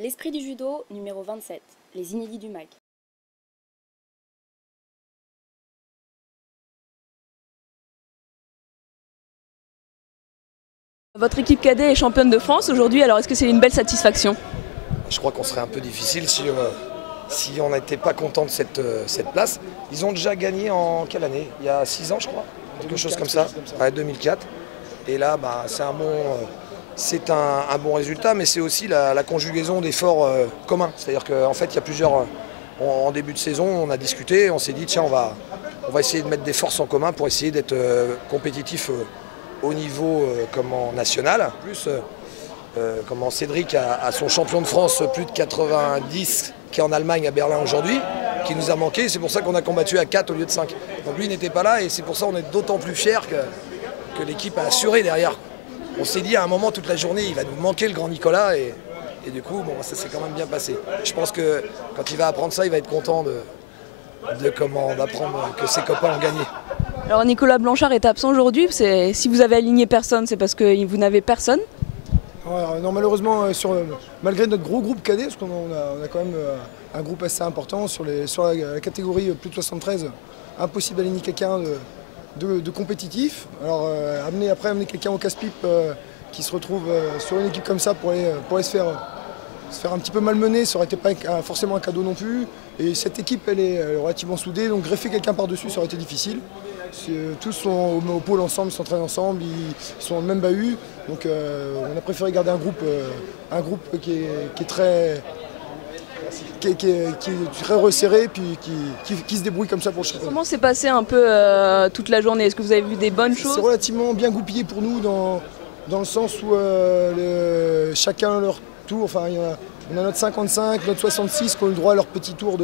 L'esprit du judo, numéro 27, les inédits du MAG. Votre équipe cadet est championne de France aujourd'hui, alors est-ce que c'est une belle satisfaction? Je crois qu'on serait un peu difficile si on n'était pas content de cette place. Ils ont déjà gagné en quelle année? Il y a 6 ans je crois, quelque chose comme ça, ouais, 2004. Et là c'est un bon résultat, mais c'est aussi la conjugaison d'efforts communs. C'est-à-dire qu'en fait il y a plusieurs... En début de saison on a discuté, on s'est dit tiens on va essayer de mettre des forces en commun pour essayer d'être compétitif au niveau national. Plus Cédric a son champion de France plus de 90 qui est en Allemagne à Berlin aujourd'hui, qui nous a manqué. C'est pour ça qu'on a combattu à 4 au lieu de 5. Donc lui n'était pas là et c'est pour ça qu'on est d'autant plus fiers que l'équipe a assuré derrière. On s'est dit à un moment toute la journée il va nous manquer le grand Nicolas et du coup bon, ça s'est quand même bien passé. Je pense que quand il va apprendre ça, il va être content d'apprendre que ses copains ont gagné. Alors Nicolas Blanchard est absent aujourd'hui, si vous avez aligné personne, c'est parce que vous n'avez personne? Ouais, non, malheureusement, malgré notre gros groupe cadet, parce qu'on a quand même un groupe assez important sur la catégorie plus de 73, impossible d'aligner quelqu'un de compétitif. Alors amener quelqu'un au casse-pipe qui se retrouve sur une équipe comme ça pour aller se faire un petit peu malmener, ça aurait été pas forcément un cadeau non plus. Et cette équipe elle est relativement soudée, donc greffer quelqu'un par-dessus ça aurait été difficile. Tous sont au pôle ensemble, ils s'entraînent ensemble, ils sont dans le même bahut. Donc on a préféré garder un groupe qui est très resserré puis qui se débrouille comme ça pour le championnat. Comment s'est passé un peu toute la journée? Est-ce que vous avez vu des bonnes choses? C'est relativement bien goupillé pour nous dans le sens où chacun leur tour, enfin on a notre 55, notre 66 qui ont eu le droit à leur petit tour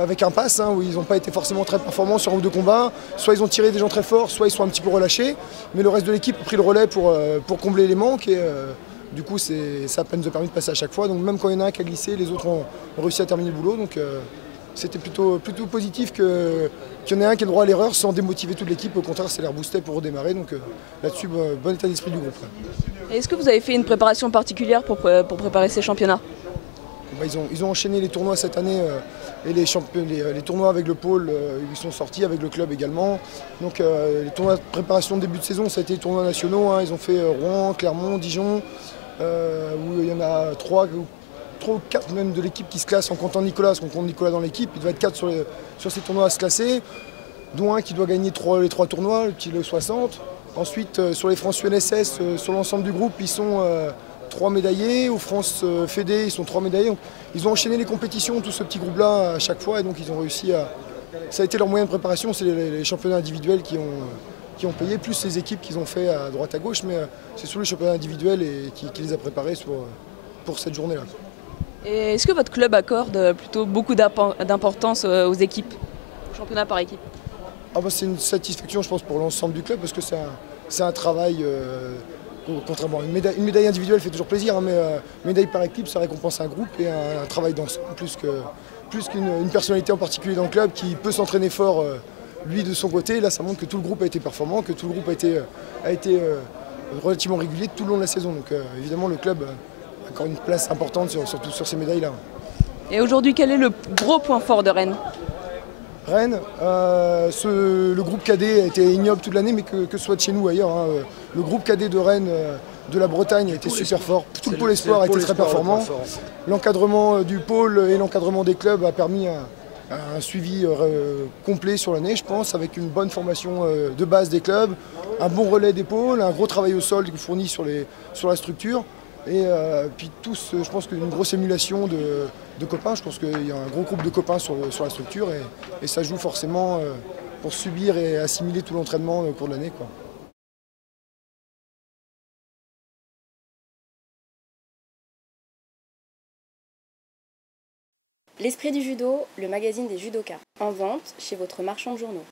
avec un pass, où ils n'ont pas été forcément très performants sur un ou deux combats. Soit ils ont tiré des gens très forts, soit ils sont un petit peu relâchés. Mais le reste de l'équipe a pris le relais pour combler les manques. Et du coup, ça nous a permis de passer à chaque fois. Donc même quand il y en a un qui a glissé, les autres ont réussi à terminer le boulot. Donc c'était plutôt positif qu'il y en ait un qui ait le droit à l'erreur sans démotiver toute l'équipe. Au contraire, ça les reboostait pour redémarrer. Donc là-dessus, bon état d'esprit du groupe. Est-ce que vous avez fait une préparation particulière pour préparer ces championnats? Ils ont enchaîné les tournois cette année et les tournois avec le pôle, ils sont sortis avec le club également. Donc les tournois de préparation de début de saison, ça a été les tournois nationaux. Ils ont fait Rouen, Clermont, Dijon, où il y en a 3 ou 4 même de l'équipe qui se classe en comptant Nicolas, parce qu'on compte Nicolas dans l'équipe. Il doit être 4 sur ces tournois à se classer, dont un qui doit gagner les 3 tournois, le 60. Ensuite, sur les France UNSS, sur l'ensemble du groupe, ils sont 3 médaillés. Aux France Fédé, ils sont 3 médaillés. Donc, ils ont enchaîné les compétitions, tout ce petit groupe-là, à chaque fois. Et donc, ils ont réussi à... Ça a été leur moyen de préparation, c'est les championnats individuels qui ont payé, plus les équipes qu'ils ont fait à droite à gauche. Mais c'est surtout les championnats individuels qui les a préparés pour cette journée-là. Et est-ce que votre club accorde plutôt beaucoup d'importance aux équipes, aux championnats par équipe? C'est une satisfaction, je pense, pour l'ensemble du club, parce que c'est un travail, contrairement à une médaille individuelle fait toujours plaisir, mais une médaille par équipe, ça récompense un groupe et un travail d'ensemble, plus qu'une personnalité en particulier dans le club qui peut s'entraîner fort, lui, de son côté. Là, ça montre que tout le groupe a été performant, que tout le groupe a été relativement régulier tout le long de la saison. Donc évidemment, le club a encore une place importante surtout sur ces médailles-là. Et aujourd'hui, quel est le gros point fort de Rennes? Rennes, le groupe cadet a été ignoble toute l'année, mais que ce soit de chez nous ou ailleurs. Le groupe cadet de Rennes, de la Bretagne, a été super fort. Tout le pôle espoir a été très performant. L'encadrement du pôle et l'encadrement des clubs a permis un suivi complet sur l'année, je pense, avec une bonne formation de base des clubs, un bon relais d'épaule, un gros travail au sol fourni sur la structure. Et puis tous, je pense qu'une grosse émulation de copains. Je pense qu'il y a un gros groupe de copains sur la structure et ça joue forcément pour subir et assimiler tout l'entraînement au cours de l'année. L'esprit du judo, le magazine des judokas. En vente chez votre marchand de journaux.